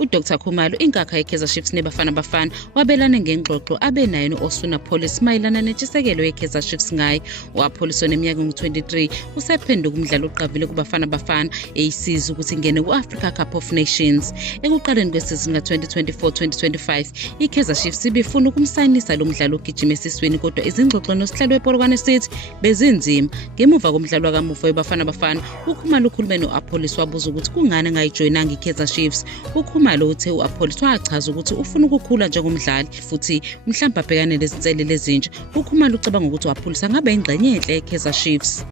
uDr Khumalo inkakha yeKaizer Chiefs neBafana Bafana wabelane ngengxoxo abenayo no-Osuna Police mayelana nentshisekelo yeKaizer Chiefs ngaye. Wapholiswa neminyaka engu-23 usephenduka umdlalo oqavile kuBafana Bafana eyisiza ukuthi ingene ku-Africa Cup of Nations. Ekuqaleni kwesizini ka-2024-2025 iKaizer Chiefs ibifuna ukumsayinisa lo mdlalo ogijima esiswini, kodwa izingxoxo nosihlalo wePolokwane City bezinzima. Ngemuva komdlalo wakamuva weBafana Bafana, uKhumalo ukhulume no-Police wabuza ukuthi kungani angayijoyinanga iKaizer Chiefs. Khumalo uthe u-Police wachaza ukuthi ufuna ukukhula njengomdlali futhi mhlawumbe abhekane nezinselele ezintsha. Khumalo ucabanga ukuthi u-Police angabe ingxenye enhle yeKaizer Chiefs.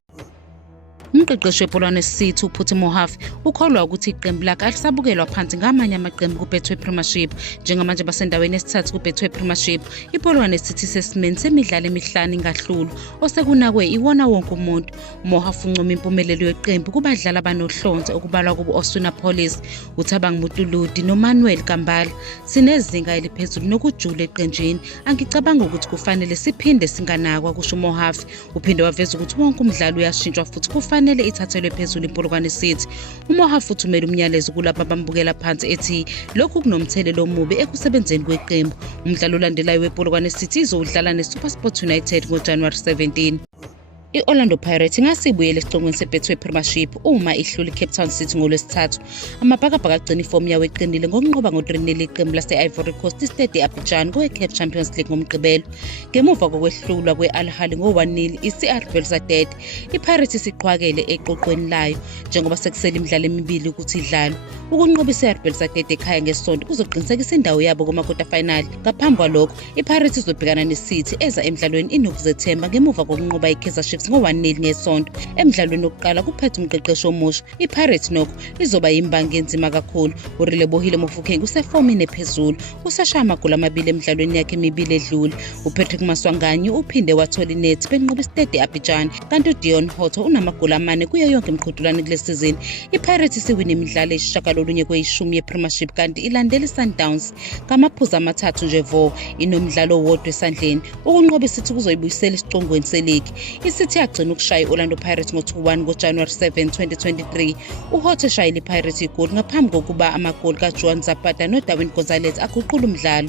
Umqeqeshi wePolokwane City uPhuthi Mohafi ukholwa ukuthi iqembu lakhe alisabukelwa phansi ngamanye amaqembu kuBetway Premiership. Njengamanje basendaweni yesithathu kuBetway Premiership, iPolokwane City sesimeni semidlalo emihlanu ingahlulu osekunakwe iwona wonke umuntu. Mohafi uncoma impumelelo yeqembu kubadlali abanohlonze okubalwa kubo Osuna Police, uThabang Mutuludi noManuel Kambala. Sinezinga eliphezulu nokujula eqenjini, angicabanga ukuthi kufanele siphinde singanakwa, kusho Mohafi. Uphinde waveza ukuthi wonke umdlalo uyashintshwa futhi kufanele ithathelwe phezulu iPolokwane City. uMohafi uthumela umyalezo kulabo abambukela phansi ethi lokhu kunomthelelo omubi ekusebenzeni kweqembu. Umdlalo olandelayo wePolokwane City izodlala neSuperSport United ngoJanuwari 17. I-Orlando Pirates ingasibuyela esiqongweni seBetway Premiership uma ihlula iCape Town City ngoLwesithathu. Amabhakabhaka agcina ifomu yawo eqinile ngokunqoba ngo-3-0 iqembu lase-Ivory Coast i-Stade Abidjan kwe-CAF Champions League ngomgqibelo. Ngemuva kokwehlulwa kwe-Al Ahly ngo-1-0 i-CR Belouizdad, iPirates isiqhwakele eqoqweni layo njengoba sekusele imidlalo emibili ukuthi idlalwe. Ukunqoba i-CR Belouizdad ekhaya ngeSonto kuzoqinisekisa indawo yabo kuma-quarterfinal. Ngaphambi kwalokho, iPirates izobhekana neCity eza emdlalweni inokuzethemba ngemuva kokunqoba iKaizer Chiefs ngo-1-0 ngeSonto. Emdlalweni wokuqala kuphethe umqeqeshi omusha, iPirates nokho izoba yimbangi enzima kakhulu. uRelebohile Mofokeng usefomini ephezulu, usashaya amagoli amabili emidlalweni yakhe emibili edlule. uPatrick Maswanganyi uphinde wathola inethi benqoba iStade Abidjan, kanti uDion Hotto unamagoli 4 kuyo yonke imiqhudelwano kule sizini. iPirates isiwina imidlalo eyisishiyagalolunye kweyishumi yePremiership kanti ilandela iSundowns ngamaphuzu 3 nje vo, inomdlalo owodwa esandleni. Ukunqoba iCity kuzoyibuyisela isiqongweni seligi. iCity yagcina ukushaya i-Orlando Pirates ngo-2-1 ngoJanuwari 7, 2023. uHotto eshayile iPirates igoli ngaphambi kokuba amagoli kaJoan Zapata noDarwin Gonzalez aguqula umdlalo.